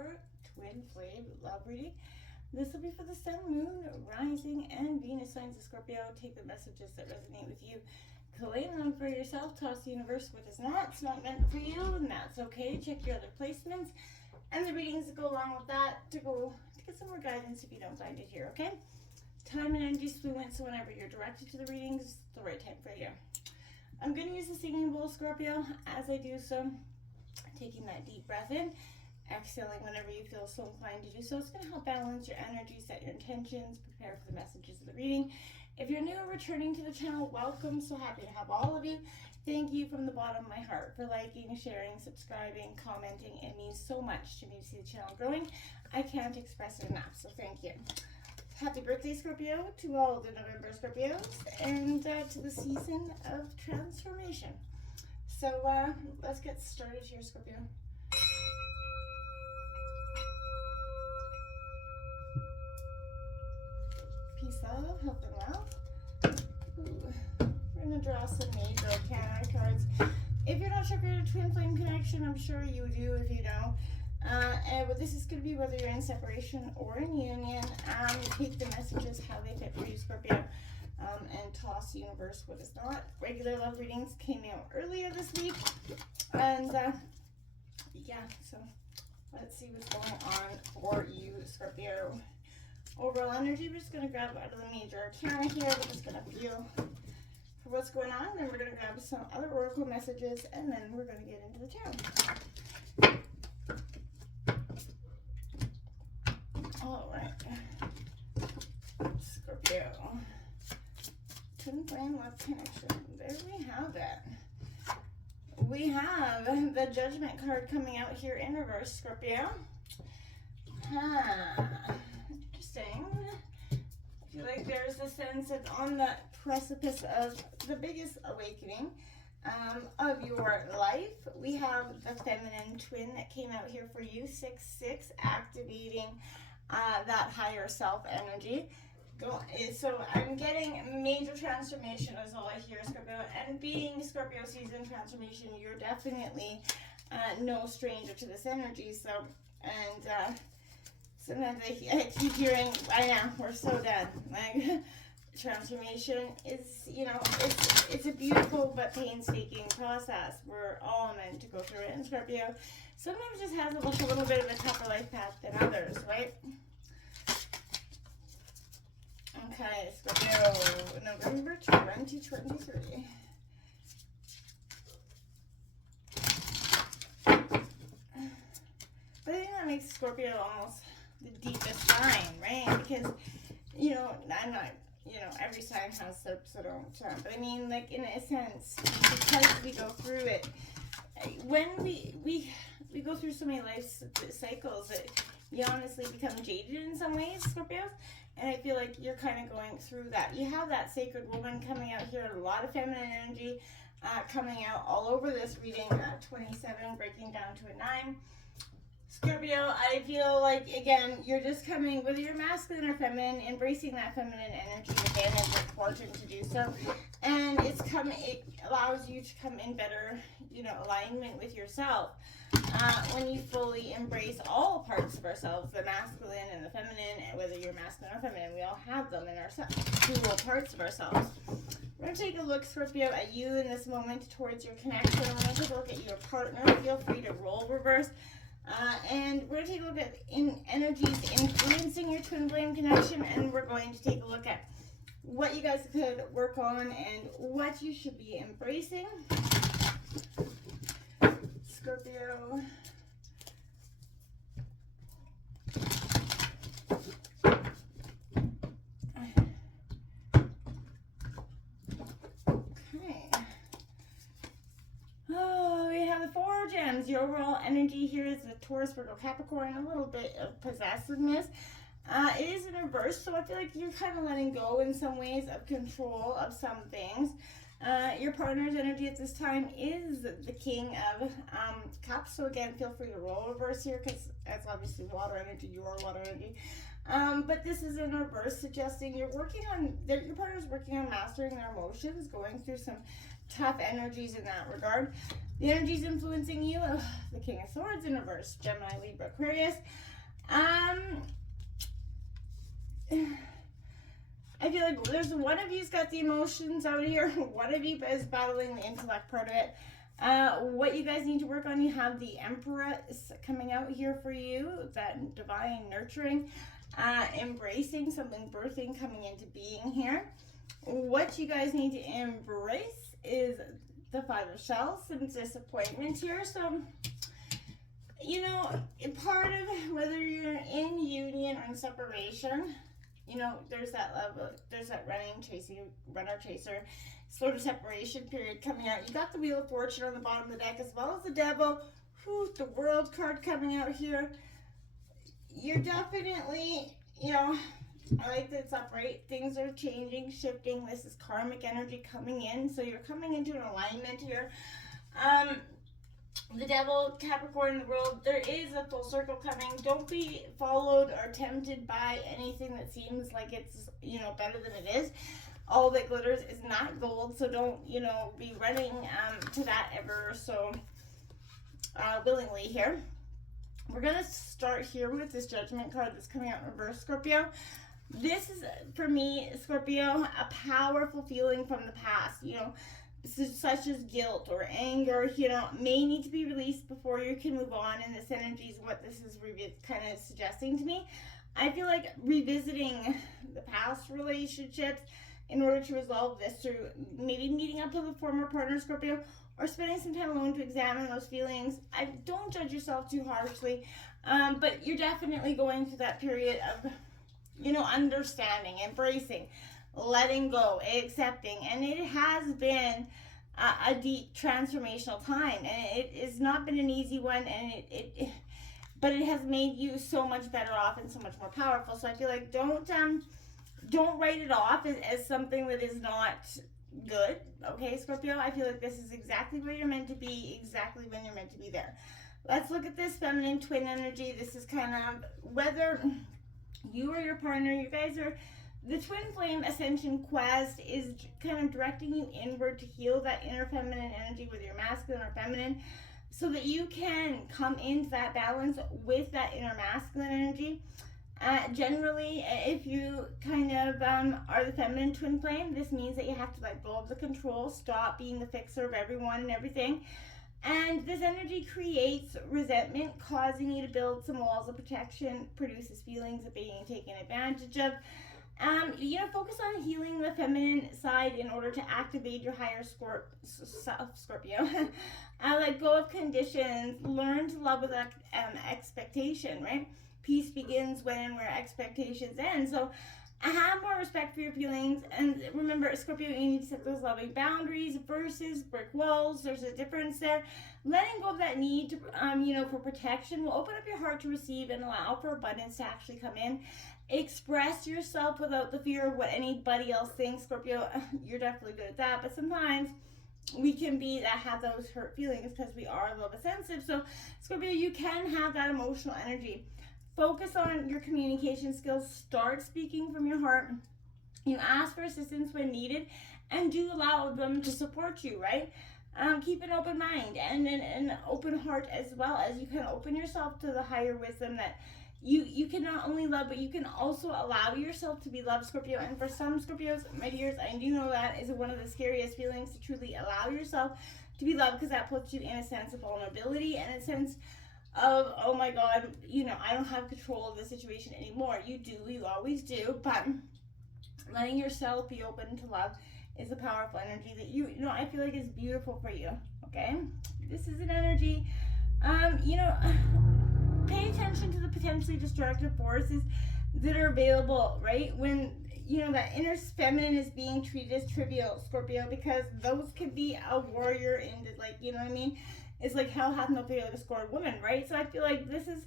Scorpio Twinflame love reading. This will be for the Sun, Moon, Rising, and Venus signs of Scorpio. Take the messages that resonate with you. Claim them for yourself. Toss the universe what is not. It's not meant for you, and that's okay. Check your other placements and the readings that go along with that to get some more guidance if you don't find it here, okay? Time and energy is fluent, so whenever you're directed to the readings, it's the right time for you. I'm going to use the singing bowl, Scorpio. As I do so, taking that deep breath in, exhaling whenever you feel so inclined to do so. It's going to help balance your energy, set your intentions, prepare for the messages of the reading. If you're new or returning to the channel, welcome. So happy to have all of you. Thank you from the bottom of my heart for liking, sharing, subscribing, commenting. It means so much to me to see the channel growing. I can't express it enough, so thank you. Happy birthday, Scorpio, to all of the November Scorpios, and to the season of transformation. So let's get started here, Scorpio. Peace, love, health, and wealth. Ooh. We're going to draw some major arcana cards. If you're not sure if you're a twin flame connection, I'm sure you do if you don't. But this is going to be whether you're in separation or in union. Take the messages how they fit for you, Scorpio, and toss the universe what is not. Regular love readings came out earlier this week, and yeah, so let's see what's going on for you, Scorpio. Overall energy, we're just going to grab out of the major arcana here. We're just going to feel for what's going on, then we're going to grab some other oracle messages, and then we're going to get into the tarot. All right, Scorpio, twin flame love connection. There we have it. We have the Judgment card coming out here in reverse, Scorpio. Interesting. I feel like there's a sense of on the precipice of the biggest awakening of your life. We have the feminine twin that came out here for you, 6-6, activating that higher self energy. So I'm getting major transformation is all I hear, Scorpio. And being Scorpio season transformation, you're definitely no stranger to this energy. So, and sometimes I keep hearing, I know, we're so done. Like, transformation is, you know, it's a beautiful but painstaking process. We're all meant to go through it. And Scorpio sometimes just has a little bit of a tougher life path than others, right? Okay, Scorpio, November 2023. But I think that makes Scorpio almost the deepest sign, right? Because, you know, I'm not, you know, every sign has so don't. But I mean, like, in a sense, because we go through it, when we go through so many life cycles that you honestly become jaded in some ways, Scorpios. And I feel like you're kind of going through that. You have that sacred woman coming out here, a lot of feminine energy coming out all over this reading, 27 breaking down to a 9. Scorpio, I feel like, again, you're just coming, whether you're masculine or feminine, embracing that feminine energy. Again, it's important to do so. And it allows you to come in better, you know, alignment with yourself. When you fully embrace all parts of ourselves, the masculine and the feminine, and whether you're masculine or feminine, we all have them in ourselves, dual parts of ourselves. We're going to take a look, Scorpio, at you in this moment towards your connection. We're going to take a look at your partner. Feel free to roll reverse. And we're going to take a look at energies influencing your twin flame connection, and we're going to take a look at what you guys could work on and what you should be embracing. Scorpio. Okay. Oh, we have the 4 gems. Your overall energy here is the Taurus, Virgo, Capricorn, a little bit of possessiveness. It is in reverse, so I feel like you're kind of letting go in some ways of control of some things. Your partner's energy at this time is the King of Cups. So again, feel free to roll reverse here because that's obviously water energy, your water energy. But this is in reverse, suggesting you're working on, your partner's working on mastering their emotions, going through some tough energies in that regard. The energy's influencing you. Ugh, the King of Swords in reverse. Gemini, Libra, Aquarius. I feel like there's one of you's got the emotions out here. One of you is battling the intellect part of it. What you guys need to work on, you have the Empress coming out here for you. That divine nurturing, embracing something, birthing, coming into being here. What you guys need to embrace is the Five of Shells, some disappointment here. So, you know, part of whether you're in union or in separation, you know, there's that level, there's that runner chaser sort of separation period coming out. You got the Wheel of Fortune on the bottom of the deck, as well as the Devil. Whew, the World card coming out here. You're definitely, you know, I like that it's upright. Things are changing, shifting. This is karmic energy coming in. So you're coming into an alignment here. The Devil, Capricorn, the World, there is a full circle coming. Don't be followed or tempted by anything that seems like it's, you know, better than it is. All that glitters is not gold, so don't, you know, be running to that ever so willingly here. We're going to start here with this Judgment card that's coming out in reverse, Scorpio. This is, for me, Scorpio, a powerful feeling from the past, you know, such as guilt or anger, you know, may need to be released before you can move on, and this energy is what this is kind of suggesting to me. I feel like revisiting the past relationships in order to resolve this through maybe meeting up with a former partner, Scorpio, or spending some time alone to examine those feelings. I don't judge yourself too harshly, but you're definitely going through that period of, you know, understanding, embracing, letting go, accepting, and it has been a deep transformational time, and it has not been an easy one, and but it has made you so much better off and so much more powerful. So I feel like don't write it off as something that is not good, okay, Scorpio? I feel like this is exactly where you're meant to be, exactly when you're meant to be there. Let's look at this feminine twin energy. This is kind of whether you or your partner, you guys are, the twin flame ascension quest is kind of directing you inward to heal that inner feminine energy, whether you're masculine or feminine, so that you can come into that balance with that inner masculine energy. Generally, if you kind of are the feminine twin flame, this means that you have to let go of the control, stop being the fixer of everyone and everything. And this energy creates resentment, causing you to build some walls of protection, produces feelings of being taken advantage of. You know, focus on healing the feminine side in order to activate your higher self, Scorpio. Let go of conditions, learn to love with expectation, right? Peace begins when and where expectations end. So have more respect for your feelings, and remember, Scorpio, you need to set those loving boundaries versus brick walls. There's a difference there. Letting go of that need to, you know, for protection will open up your heart to receive and allow for abundance to actually come in. Express yourself without the fear of what anybody else thinks, Scorpio. You're definitely good at that, but sometimes we can have those hurt feelings because we are a little bit sensitive. So, Scorpio, you can have that emotional energy. Focus on your communication skills. Start speaking from your heart. You ask for assistance when needed, and do allow them to support you, right? Keep an open mind and an open heart, as well as you can open yourself to the higher wisdom that you can not only love, but you can also allow yourself to be loved, Scorpio. And for some Scorpios, my dears, I do know that is one of the scariest feelings, to truly allow yourself to be loved, because that puts you in a sense of vulnerability and a sense of, oh my God, you know, I don't have control of the situation anymore. You do, you always do, but letting yourself be open to love is a powerful energy that you know, I feel like is beautiful for you, okay? This is an energy, you know, pay attention to the potentially destructive forces that are available, right? When, you know, that inner feminine is being treated as trivial, Scorpio, because those could be a warrior in, like, you know what I mean? It's like hell hath no fear like a scorned woman, right? So I feel like this is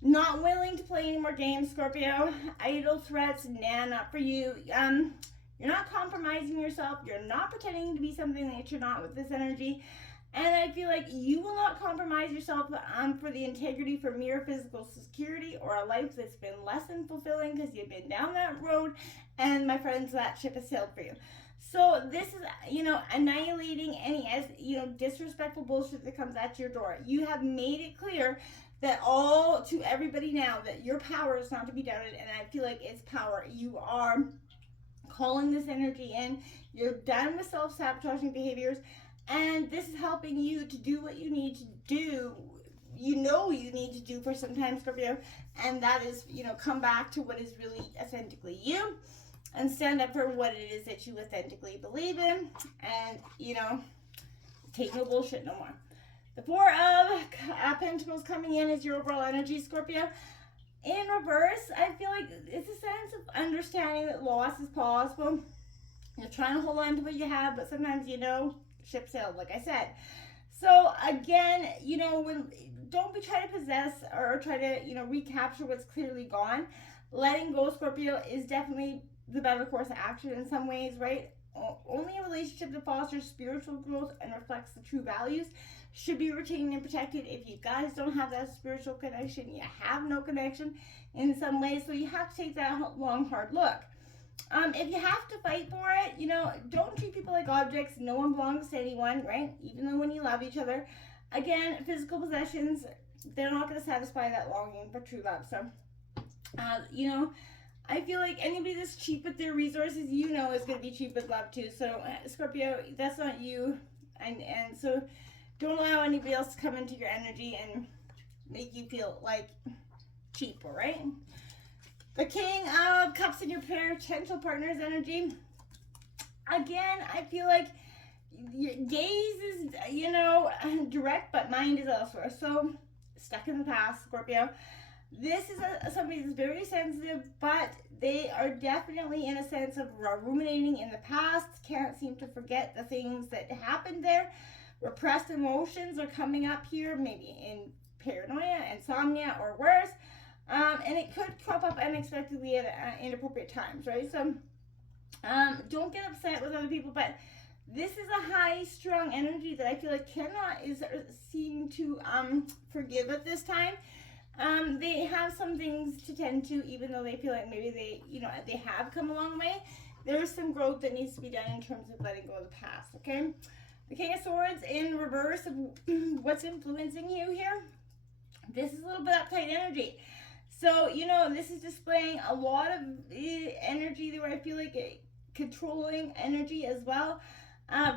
not willing to play any more games, Scorpio. Idle threats, nah, not for you. You're not compromising yourself. You're not pretending to be something that you're not with this energy. And I feel like you will not compromise yourself for the integrity for mere physical security or a life that's been less than fulfilling because you've been down that road. And my friends, that ship has sailed for you. So this is, annihilating any, disrespectful bullshit that comes at your door. You have made it clear that all to everybody now that your power is not to be doubted, and I feel like it's power. You are calling this energy in. You're done with self-sabotaging behaviors, and this is helping you to do what you need to do. You need to do for some time, Scorpio, and that is, come back to what is really authentically you, and stand up for what it is that you authentically believe in, and, take no bullshit no more. The Four of Pentacles coming in is your overall energy, Scorpio. In reverse, I feel like it's a sense of understanding that loss is possible. You're trying to hold on to what you have, but sometimes, ship sailed, like I said. So, again, don't be trying to possess or try to, recapture what's clearly gone. Letting go, Scorpio, is definitely the better course of action in some ways, right? Only a relationship that fosters spiritual growth and reflects the true values should be retained and protected. If you guys don't have that spiritual connection, you have no connection in some ways, so you have to take that long, hard look. If you have to fight for it, don't treat people like objects. No one belongs to anyone, right? Even though when you love each other. Again, physical possessions, they're not going to satisfy that longing for true love. So, I feel like anybody that's cheap with their resources, is going to be cheap with love too. So, Scorpio, that's not you. And so, don't allow anybody else to come into your energy and make you feel like cheap, all right? The King of Cups in your potential partner's energy. Again, I feel like your gaze is, direct, but mind is elsewhere. So, stuck in the past, Scorpio. This is somebody that's very sensitive, but they are definitely in a sense of ruminating in the past. Can't seem to forget the things that happened there. Repressed emotions are coming up here, maybe in paranoia, insomnia, or worse. And it could crop up unexpectedly at inappropriate times, right? So, don't get upset with other people, but this is a high-strung energy that I feel like cannot seem to forgive at this time. They have some things to tend to, even though they feel like maybe they have come a long way. There is some growth that needs to be done in terms of letting go of the past, okay? The King of Swords in reverse of what's influencing you here. This is a little bit uptight energy. So, this is displaying a lot of energy where I feel like controlling energy as well.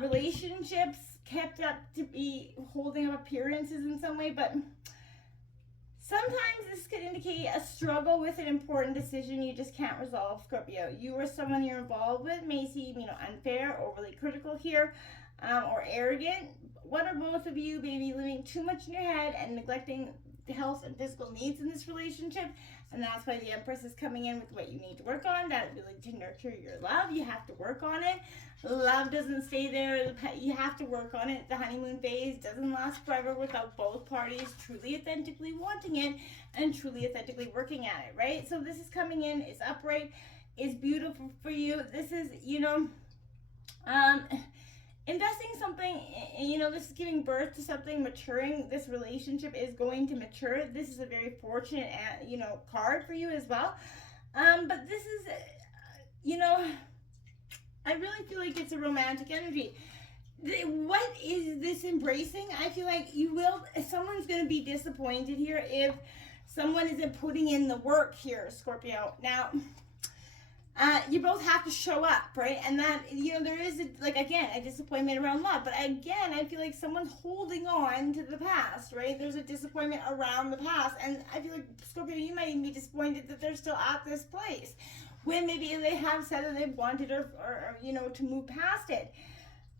Relationships kept up to be holding up appearances in some way, but sometimes this could indicate a struggle with an important decision you just can't resolve, Scorpio. You or someone you're involved with may seem, unfair, overly critical here, or arrogant. One or both of you may be living too much in your head and neglecting the health and physical needs in this relationship, and that's why the Empress is coming in with what you need to work on. That really to nurture your love, you have to work on it. Love doesn't stay there. You have to work on it. The honeymoon phase doesn't last forever without both parties truly authentically wanting it and truly authentically working at it, right? So this is coming in, it's upright, it's beautiful for you. This is, investing something, this is giving birth to something, maturing. This relationship is going to mature. This is a very fortunate, card for you as well. But this is, I really feel like it's a romantic energy. What is this embracing? I feel like someone's going to be disappointed here if someone isn't putting in the work here, Scorpio. Now, you both have to show up, right? And that, there is, a disappointment around love. But again, I feel like someone's holding on to the past, right? There's a disappointment around the past. And I feel like, Scorpio, you might even be disappointed that they're still at this place, when maybe they have said that they wanted or to move past it.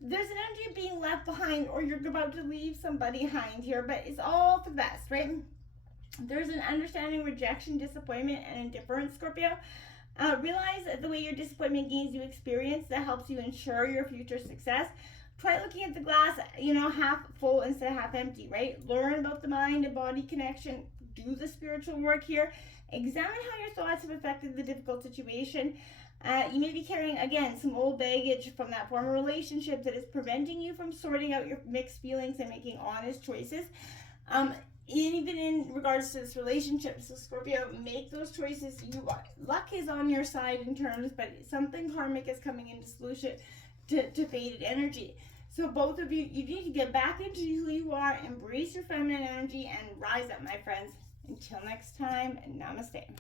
There's an energy of being left behind, or you're about to leave somebody behind here, but it's all for the best, right? There's an understanding, rejection, disappointment, and indifference, Scorpio. Realize that the way your disappointment gains you experience that helps you ensure your future success. Try looking at the glass, half full instead of half empty, right? Learn about the mind and body connection. do the spiritual work here. Examine how your thoughts have affected the difficult situation. You may be carrying, again, some old baggage from that former relationship that is preventing you from sorting out your mixed feelings and making honest choices. Even in regards to this relationship, so Scorpio, make those choices. Luck is on your side in terms, but something karmic is coming into solution to faded energy. So both of you, you need to get back into who you are, embrace your feminine energy, and rise up, my friends. Until next time, namaste.